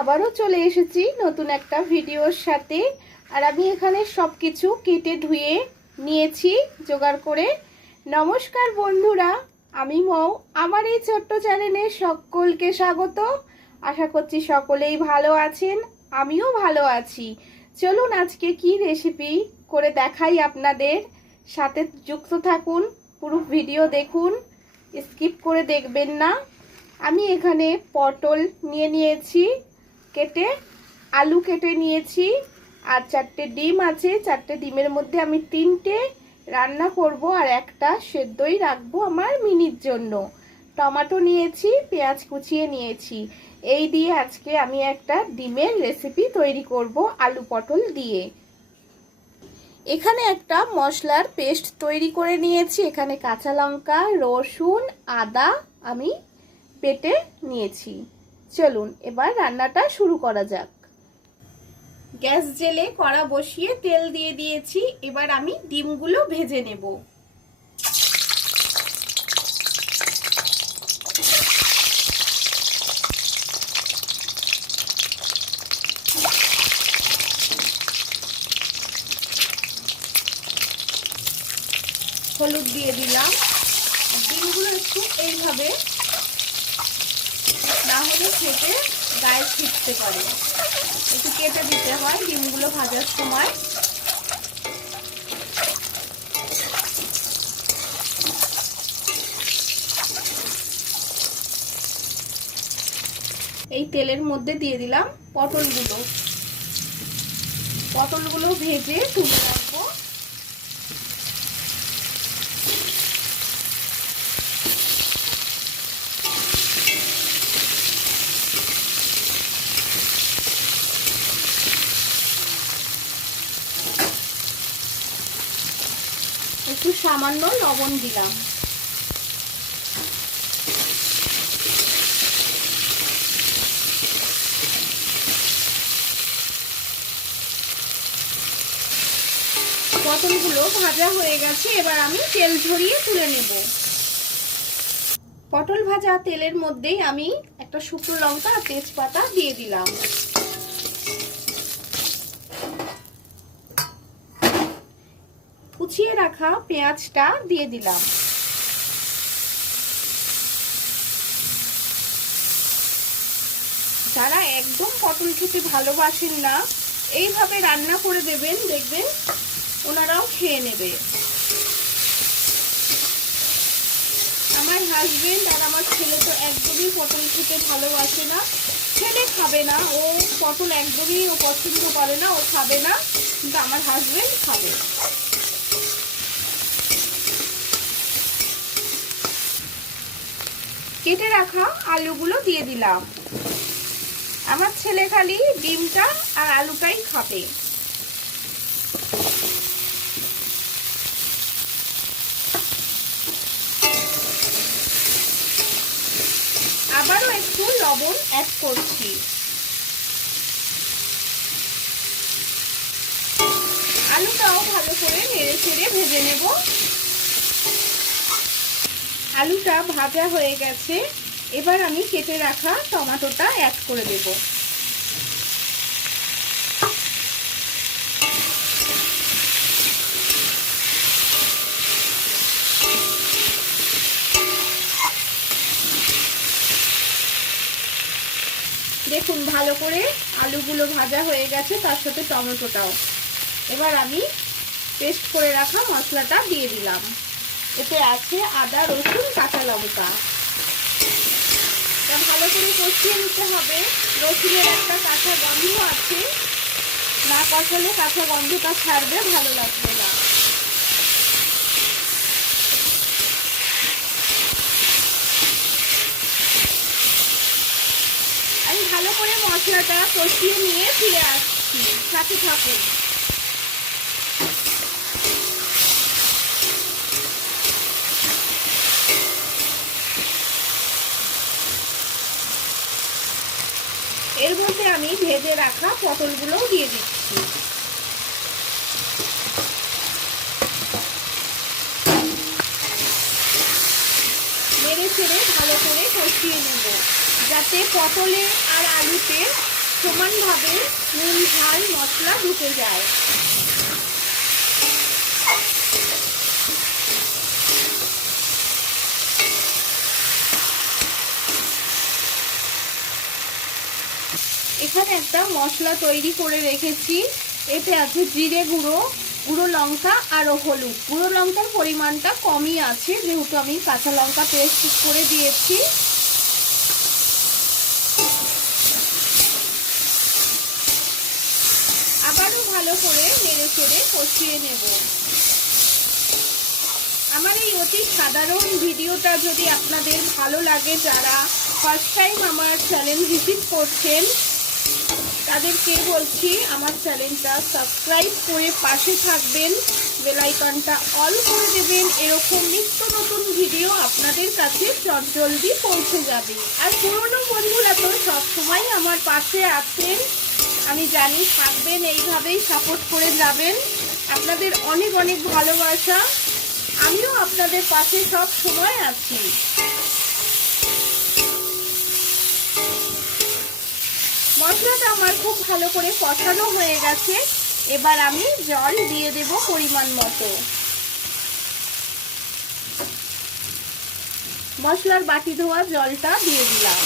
আবারও চলে এসেছি নতুন একটা ভিডিওর সাথে। আর আমি এখানে সব কিছু কেটে ধুয়ে নিয়েছি জোগাড় করে। নমস্কার বন্ধুরা, আমি মৌ। আমার এই ছোট্ট চ্যানেলে সকলকে স্বাগত। আশা করছি সকলেই ভালো আছেন, আমিও ভালো আছি। চলুন আজকে কি রেসিপি করে দেখাই আপনাদের, সাথে যুক্ত থাকুন, পুরো ভিডিও দেখুন, স্কিপ করে দেখবেন না। আমি এখানে পটল নিয়েছি কেটে, আলু কেটে নিয়েছি, আর 4টে ডিম আছে। 4টে ডিমের মধ্যে আমি 3টে রান্না করব আর একটা সেদ্ধই রাখবো আমার মিনির জন্য। টমেটো নিয়েছি, পেঁয়াজ কুচিয়ে নিয়েছি। এই দিয়ে আজকে আমি একটা ডিমের রেসিপি তৈরি করব আলু পটল দিয়ে। এখানে একটা মশলার পেস্ট তৈরি করে নিয়েছি। এখানে কাঁচা লঙ্কা, রসুন, আদা আমি বেটে নিয়েছি। চলুন এবার রান্নাটা শুরু করা যাক। গ্যাস জেলে কড়া বসিয়ে তেল দিয়ে দিয়েছি। এবার আমি ডিমগুলো ভেজে নেব। হলুদ দিয়ে দিলাম। ডিমগুলো একটু এইভাবে, না হলে খেতে গায়ে ছিটতে পারে, একটু কেটে দিতে হয় ডিমগুলো ভাজার সময়। এই তেলের মধ্যে দিয়ে দিলাম পটলগুলো। পটলগুলো ভেজে তুলে রাখবো। একটু সামান্য লবণ দিলাম। পটলগুলো ভাজা হয়ে গেছে, এবার আমি তেল ঝরিয়ে তুলে নেব। পটল ভাজা তেলের মধ্যেই আমি একটা শুকনো লঙ্কা আর তেজপাতা দিয়ে দিলাম। কুচিয়ে রাখা পেঁয়াজটা দিয়ে দিলাম। যারা একদম পটল খেতে ভালোবাসেন না, এইভাবে রান্না করে দেবেন, দেখবেন ওনারাও খেয়ে নেবে। আমার হাজবেন্ড আর আমার ছেলে তো একদমই পটল খেতে ভালোবাসে না। ছেলে খাবে না, ও পটল একদমই ও পছন্দ করে না, ও খাবে না, কিন্তু আমার হাজবেন্ড খাবে। কেটে রাখা আলুগুলো দিয়ে দিলাম। আমার ছেলে খালি ডিমটা আর আলুটাই খাবে। আবারও একটু লবণ অ্যাড করছি। আলুটাও ভালো করে নেড়ে চেড়ে ভেজে নেব। আলুটা ভাজা হয়ে গেছে, এবার আমি কেটে রাখা টমেটোটা অ্যাড করে দেব। দেখুন ভালো করে আলুগুলো ভাজা হয়ে গেছে, তার সাথে টমেটোটাও। এবার আমি পেস্ট করে রাখা মশলাটা দিয়ে দিলাম। এতে আছে আদা, রসুন, কাঁচা লঙ্কা। এটা ভালো করে কষিয়ে নিতে হবে। রসুনের একটা কাঁচা গন্ধ আছে, না কষালে কাঁচা গন্ধটা ছাড়বে, ভালো লাগবে না। আমি ভালো করে মশলাটা কষিয়ে নিয়ে ফিরে আসছি, সাথে থাকুন। এর মধ্যে আমি ভেজে রাখা পটলগুলো দিয়ে দিচ্ছি। নেড়ে চেড়ে ভালো করে কষিয়ে নেব। যাতে পটলে আর আলুতে সমানভাবে নুন ঝাল মশলা ঢুকে যায়। এখানে একটা মশলা তৈরি করে রেখেছি। এতে আছে জিরে গুঁড়ো, গুঁড়ো লঙ্কা আর হলুদ। গুঁড়ো লঙ্কার পরিমাণটা কমই আছে যেহেতু আমি কাঁচা লঙ্কা পেস্ট করে দিয়েছি। আবারও ভালো করে নেড়ে চেড়ে কষিয়ে নেব। আমার এই অতি সাধারণ ভিডিওটা যদি আপনাদের ভালো লাগে, যারা ফার্স্ট টাইম আমার চ্যানেল ভিজিট করছেন তাদেরকে বলছি আমার চ্যানেলটা সাবস্ক্রাইব করে পাশে থাকবেন, বেল আইকনটা অল করে দেবেন। এরকম নিত্য নতুন ভিডিও আপনাদের কাছে জলদি পৌঁছে যাবে। আর পুরনো বন্ধুরা তো সবসময় আমার পাশে আছেন, আমি জানি থাকবেন, এইভাবেই সাপোর্ট করে যাবেন। আপনাদের অনেক অনেক ভালোবাসা, আমিও আপনাদের পাশে সব সময় আছি। মশলাটা আমার খুব ভালো করে কষানো হয়ে গেছে। এবার আমি জল দিয়ে দেব পরিমাণ মতো। মশলার বাটি ধোয়া জলটা দিয়ে দিলাম।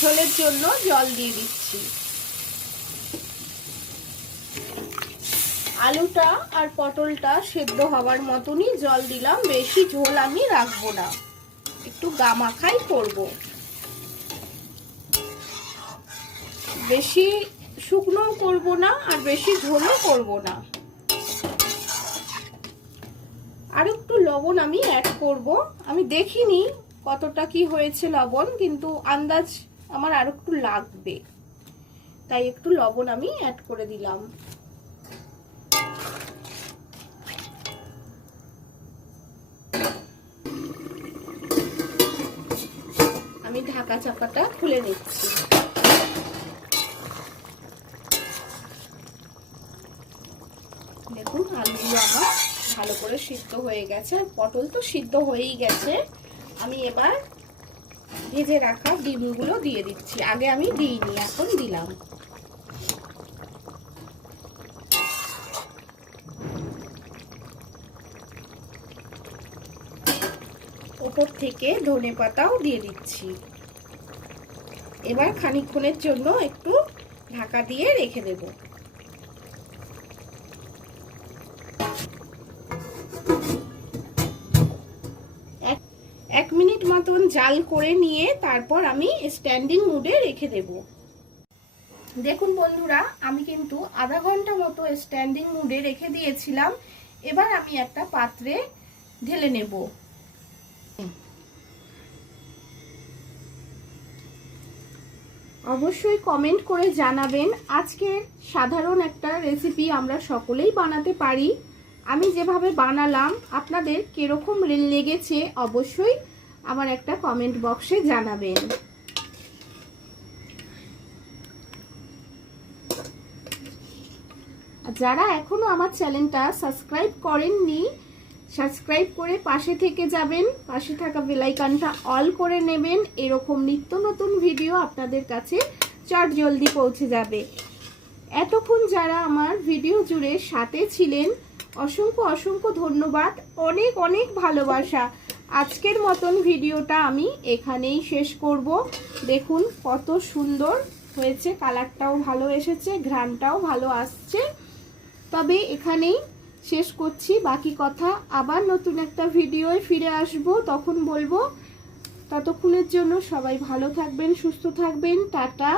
ঝোলের জন্য জল দিয়ে দিচ্ছি। আলুটা আর পটলটা সেদ্ধ হওয়ার মতনই জল দিলাম, বেশি ঝোল আমি রাখবো না, একটু গামাখাই করব। বেশি শুকনো করব না আর বেশি ঝোলও করব না। আর একটু লবণ আমি অ্যাড করব। আমি দেখিনি কতটা কি হয়েছে লবণ, কিন্তু আন্দাজ আমার আর একটু লাগবে, তাই একটু লবণ আমি অ্যাড করে দিলাম। আমি ঢাকা চাপাটা খুলে নিচ্ছি। দেখুন আলুগুলো আমার ভালো করে সিদ্ধ হয়ে গেছে, আর পটল তো সিদ্ধ হয়েই গেছে। আমি এবার ভেজে রাখা ডিমগুলো দিয়ে দিচ্ছি। আগে আমি দিইনি, এখন দিলাম। উপর থেকে ধনেপাতাও দিয়ে দিচ্ছি। এবার খানিকক্ষণের জন্য একটু ঢাকা দিয়ে রেখে দেব। এক মিনিট মতন জাল করে নিয়ে তারপর আমি স্ট্যান্ডিং মুডে রেখে দেব। দেখুন বন্ধুরা, আমি কিন্তু আধা ঘন্টা মতো স্ট্যান্ডিং মুডে রেখে দিয়েছিলাম। এবার আমি একটা পাত্রে ঢেলে নেব। অবশ্যই কমেন্ট করে জানাবেন আজকের সাধারণ একটা রেসিপি আমরা সকলেই বানাতে পারি। আমি যেভাবে বানালাম আপনাদের কিরকম লেগেছে অবশ্যই আমার একটা কমেন্ট বক্সে জানাবেন। যারা এখনো আমার চ্যানেলটা সাবস্ক্রাইব করেননি, সাবস্ক্রাইব করে পাশে থেকে যাবেন, পাশে থাকা বেল আইকনটা অল করে নেবেন। এরকম নিত্য নতুন ভিডিও আপনাদের কাছে চটজলদি পৌঁছে যাবে। এতক্ষণ যারা আমার ভিডিও জুড়ে সাথে ছিলেন অসংখ্য অসংখ্য ধন্যবাদ, অনেক অনেক ভালোবাসা। আজকের মতন ভিডিওটা আমি এখানেই শেষ করব। দেখুন কত সুন্দর হয়েছে, কালারটাও ভালো এসেছে, ঘ্রাণটাও ভালো আসছে। তবে এখানেই শেষ করছি, বাকি কথা আবার নতুন একটা ভিডিওয় ফিরে আসব, তখন বলবো। ততক্ষণের জন্য সবাই ভালো থাকবেন, সুস্থ থাকবেন, টাটা।